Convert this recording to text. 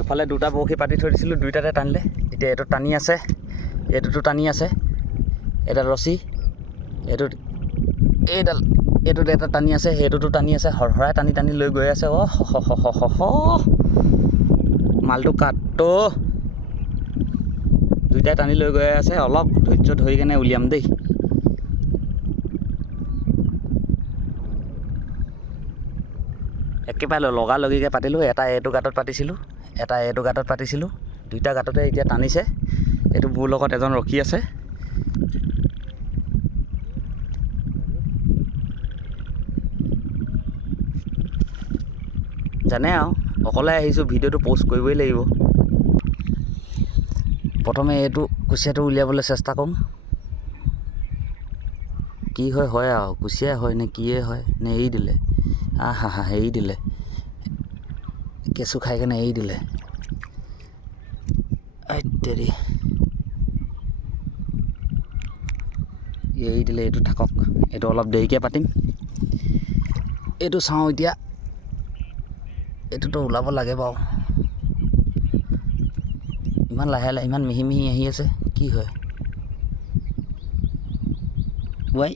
দুফালে দুটা বৰশী পাতি থৈ দিছিলোঁ, দুইটাতে টানিলে। এতিয়া এইটো টানি আছে, এইটোতো টানি আছে, এডাল ৰছী, এইটোত এইটোত এটা টানি আছে, সেইটোতো টানি আছে, হৰহৰাই টানি টানি লৈ গৈ আছে। মালটো কাটতো, দুইটাই টানি লৈ গৈ আছে। অলপ ধৈৰ্য ধৰি কেনে উলিয়াম দেই। একেবাৰে লগালগিকৈ পাতিলোঁ। এটা এইটো গাঁতত পাতিছিলোঁ, এটা এইটো গাঁতত পাতিছিলোঁ, দুইটা গাঁততে এতিয়া টানিছে। এইটো মোৰ লগত এজন ৰখি আছে। জানে আৰু অকলে আহিছোঁ, ভিডিঅ'টো প'ষ্ট কৰিবই লাগিব। প্ৰথমে এইটো কুচিয়াটো উলিয়াবলৈ চেষ্টা কৰোঁ। কি হয় আৰু কুচিয়াই হয় নে কিয়ে হয় নে এৰি দিলে। এৰি দিলে, কেঁচু খাই কেনে এৰি দিলে। দেৰি এৰি দিলে, এইটো থাকক, এইটো অলপ দেৰিকৈ পাতিম। এইটো চাওঁ এতিয়া, এইটোতো ওলাব লাগে বাৰু। ইমান লাহে লাহে, ইমান মিহি মিহি আহি আছে, কি হয়? ৱাই